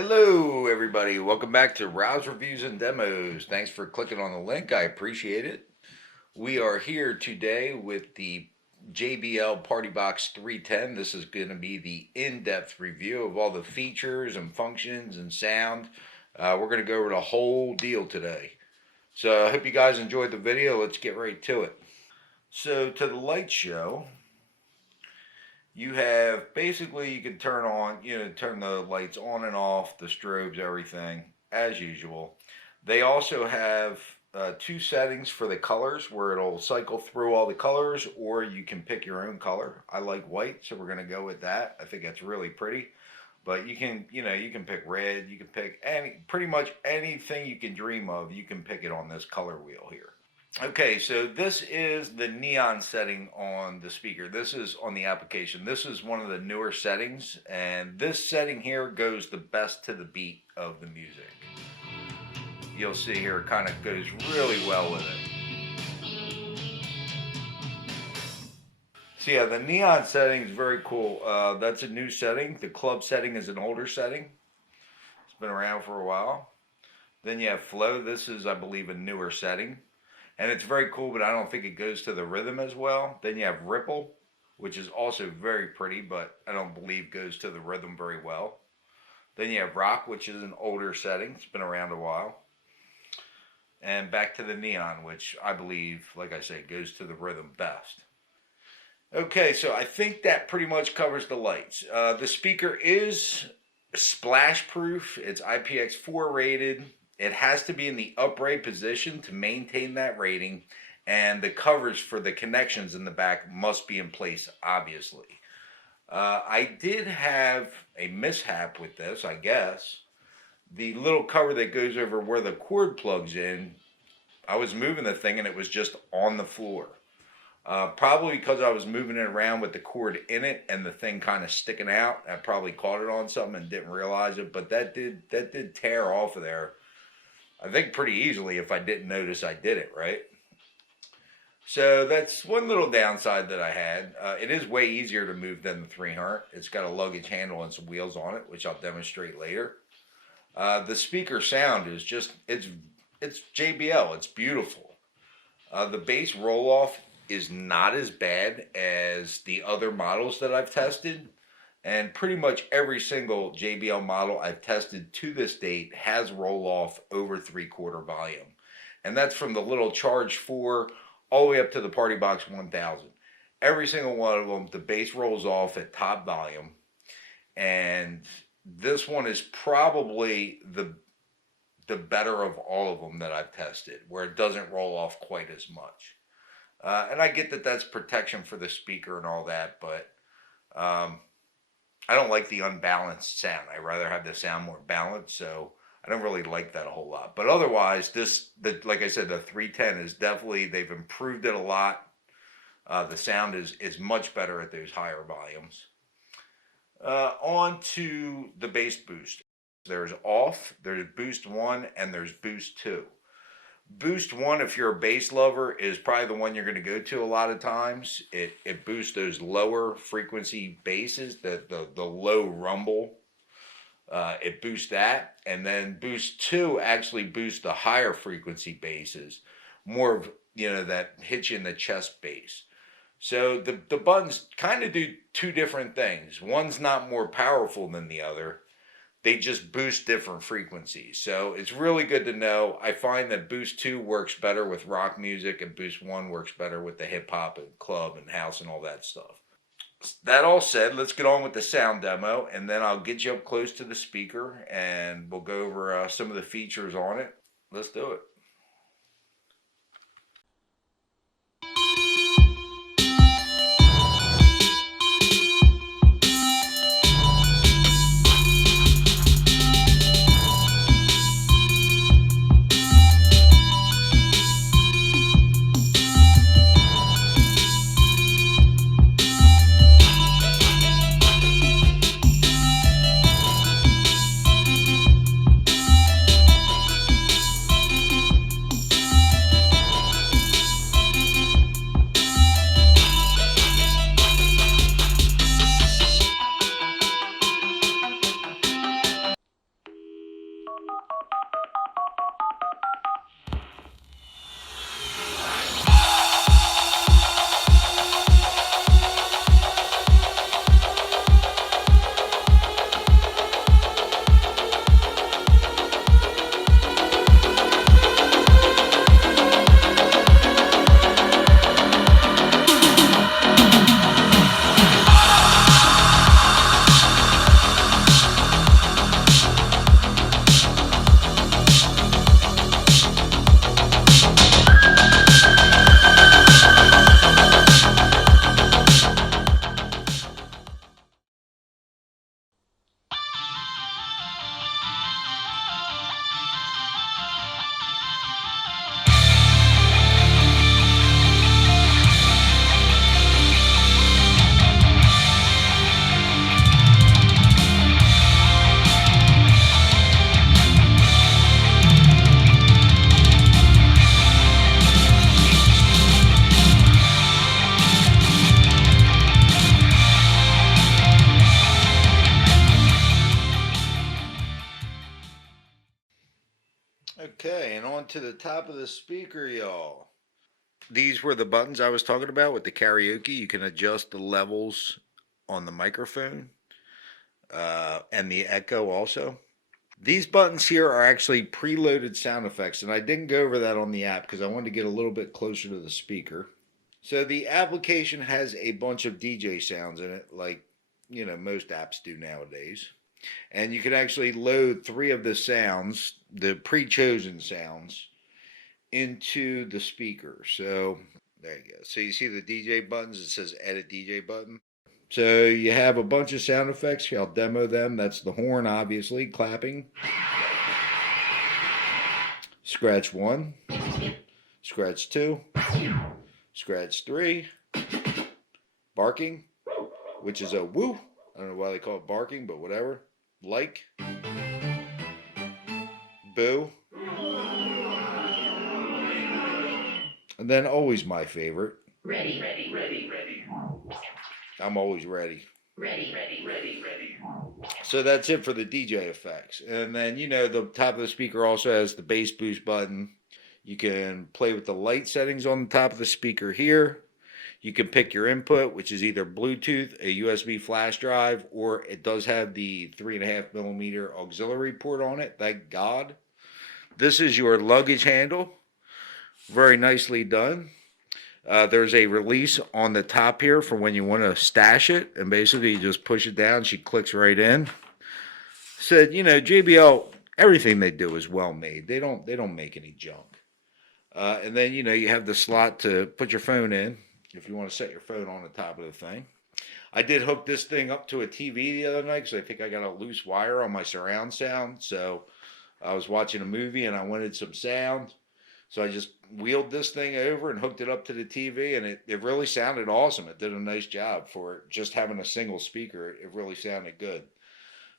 Hello, everybody. Welcome back to Rouse Reviews and Demos. Thanks for clicking on the link. I appreciate it. We are here today with the JBL Partybox 310. This is going to be the in-depth review of all the features and functions and sound. We're going to go over the whole deal today. So I hope you guys enjoyed the video. Let's get right to it. So to the light show, you have basically, you can turn on, turn the lights on and off, the strobes, everything as usual. They also have two settings for the colors where it'll cycle through all the colors, or you can pick your own color. I like white, so we're going to go with that. I think that's really pretty. But you can, you can pick red, you can pick pretty much anything you can dream of, you can pick it on this color wheel here. Okay, so this is the neon setting on the speaker. This is on the application. This is one of the newer settings, and this setting here goes the best to the beat of the music. You'll see here it kind of goes really well with it. So yeah, the neon setting is very cool. That's a new setting. The club setting is an older setting. It's been around for a while. Then you have flow. This is, I believe, a newer setting. And it's very cool, but I don't think it goes to the rhythm as well. Then you have ripple, which is also very pretty, but I don't believe goes to the rhythm very well. Then you have rock, which is an older setting. It's been around a while. And back to the neon, which I believe, like I said, goes to the rhythm best. Okay, so I think that pretty much covers the lights. The speaker is splash proof. It's IPX4 rated. It has to be in the upright position to maintain that rating, and the covers for the connections in the back must be in place, obviously. I did have a mishap with this, I guess. The little cover that goes over where the cord plugs in, I was moving the thing and it was just on the floor. Probably because I was moving it around with the cord in it and the thing kind of sticking out. I probably caught it on something and didn't realize it, but that did tear off of there. I think pretty easily if I didn't notice I did it, right? So that's one little downside that I had. It is way easier to move than the 300. It's got a luggage handle and some wheels on it, which I'll demonstrate later. The speaker sound is just, it's JBL. It's beautiful. The bass roll-off is not as bad as the other models that I've tested. And pretty much every single JBL model I've tested to this date has roll-off over 3/4 volume. And that's from the little Charge 4 all the way up to the Partybox 1000. Every single one of them, the bass rolls off at top volume. And this one is probably the better of all of them that I've tested, where it doesn't roll off quite as much. And I get that that's protection for the speaker and all that, but I don't like the unbalanced sound. I rather have the sound more balanced, so I don't really like that a whole lot. But otherwise, like I said, the 310 is definitely, they've improved it a lot. The sound is much better at those higher volumes. On to the bass boost. There's off, there's boost 1, and there's boost 2. Boost 1, if you're a bass lover, is probably the one you're going to go to a lot of times. It boosts those lower frequency basses, the low rumble. It boosts that. And then boost 2 actually boosts the higher frequency basses. More of, that hits you in the chest bass. So the buttons kind of do two different things. One's not more powerful than the other. They just boost different frequencies. So it's really good to know. I find that boost 2 works better with rock music, and boost 1 works better with the hip hop and club and house and all that stuff. That all said, let's get on with the sound demo, and then I'll get you up close to the speaker and we'll go over some of the features on it. Let's do it. to the top of the speaker, y'all. These were the buttons I was talking about with the karaoke. You can adjust the levels on the microphone and the echo also. These buttons here are actually preloaded sound effects, and I didn't go over that on the app because I wanted to get a little bit closer to the speaker. So the application has a bunch of DJ sounds in it, like most apps do nowadays. And you can actually load 3 of the sounds, the pre-chosen sounds, into the speaker. So there you go. So you see the DJ buttons, it says edit DJ button. So you have a bunch of sound effects. I'll demo them. That's the horn, obviously, clapping. Scratch 1, scratch 2, scratch 3, barking, which is a woo. I don't know why they call it barking, but whatever. Like, boo, and then always my favorite. Ready, ready, ready, ready. I'm always ready. Ready, ready, ready, ready. So that's it for the DJ effects. And then, the top of the speaker also has the bass boost button. You can play with the light settings on the top of the speaker here. You can pick your input, which is either Bluetooth, a USB flash drive, or it does have the 3.5mm auxiliary port on it. Thank God. This is your luggage handle. Very nicely done. There's a release on the top here for when you want to stash it, and basically you just push it down. She clicks right in. Said, JBL, everything they do is well made. They don't make any junk. And then you have the slot to put your phone in if you want to set your phone on the top of the thing. I did hook this thing up to a TV the other night because I think I got a loose wire on my surround sound. So I was watching a movie and I wanted some sound. So I just wheeled this thing over and hooked it up to the TV, and it really sounded awesome. It did a nice job for just having a single speaker. It really sounded good.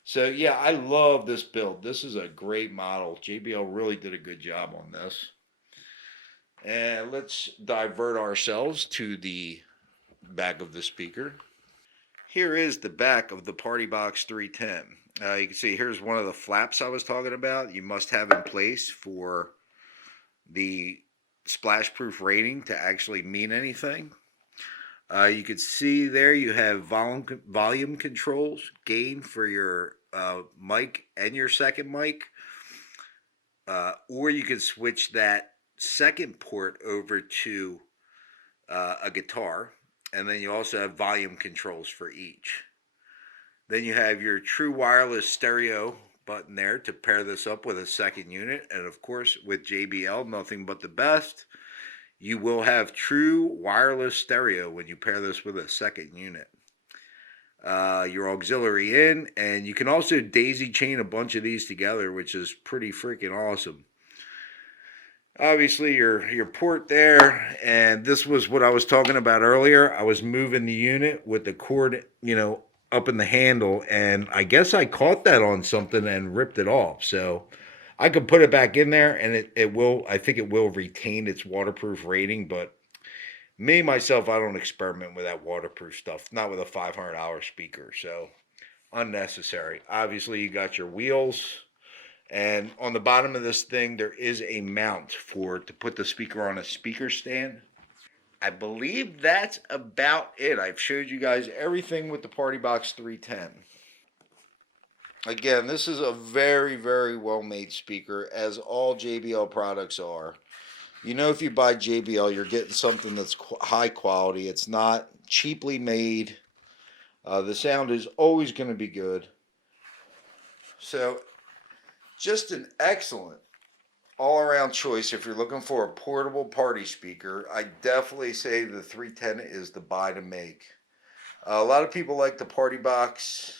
So yeah, I love this build. This is a great model. JBL really did a good job on this. And let's divert ourselves to the back of the speaker. Here is the back of the Partybox 310. You can see here's one of the flaps I was talking about. You must have in place for the splash proof rating to actually mean anything. You can see there you have volume controls, gain for your mic and your second mic, or you can switch that second port over to a guitar, and then you also have volume controls for each. Then you have your true wireless stereo button there to pair this up with a second unit, and of course with JBL, nothing but the best. You will have true wireless stereo when you pair this with a second unit. Your auxiliary in, and you can also daisy chain a bunch of these together, which is pretty freaking awesome. Obviously your port there, and this was what I was talking about earlier. I was moving the unit with the cord, up in the handle, and I guess I caught that on something and ripped it off. So I could put it back in there, and I think it will retain its waterproof rating, but myself, I don't experiment with that waterproof stuff, not with a $500 speaker, so unnecessary. Obviously, you got your wheels, and on the bottom of this thing, there is a mount to put the speaker on a speaker stand. I believe that's about it. I've showed you guys everything with the Partybox 310. Again, this is a very, very well-made speaker, as all JBL products are. If you buy JBL, you're getting something that's high quality. It's not cheaply made. The sound is always going to be good. So, just an excellent all-around choice if you're looking for a portable party speaker. I definitely say the 310 is the buy to make. A lot of people like the Partybox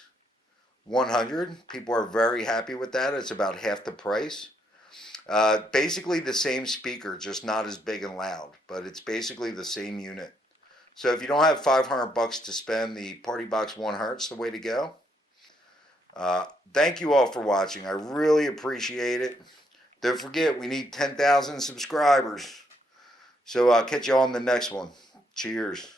100. People are very happy with that. It's about half the price. Basically the same speaker, just not as big and loud, but it's basically the same unit. So if you don't have $500 to spend, the Partybox 100's the way to go. Thank you all for watching. I really appreciate it. Don't forget, we need 10,000 subscribers. So I'll catch you all on the next one. Cheers.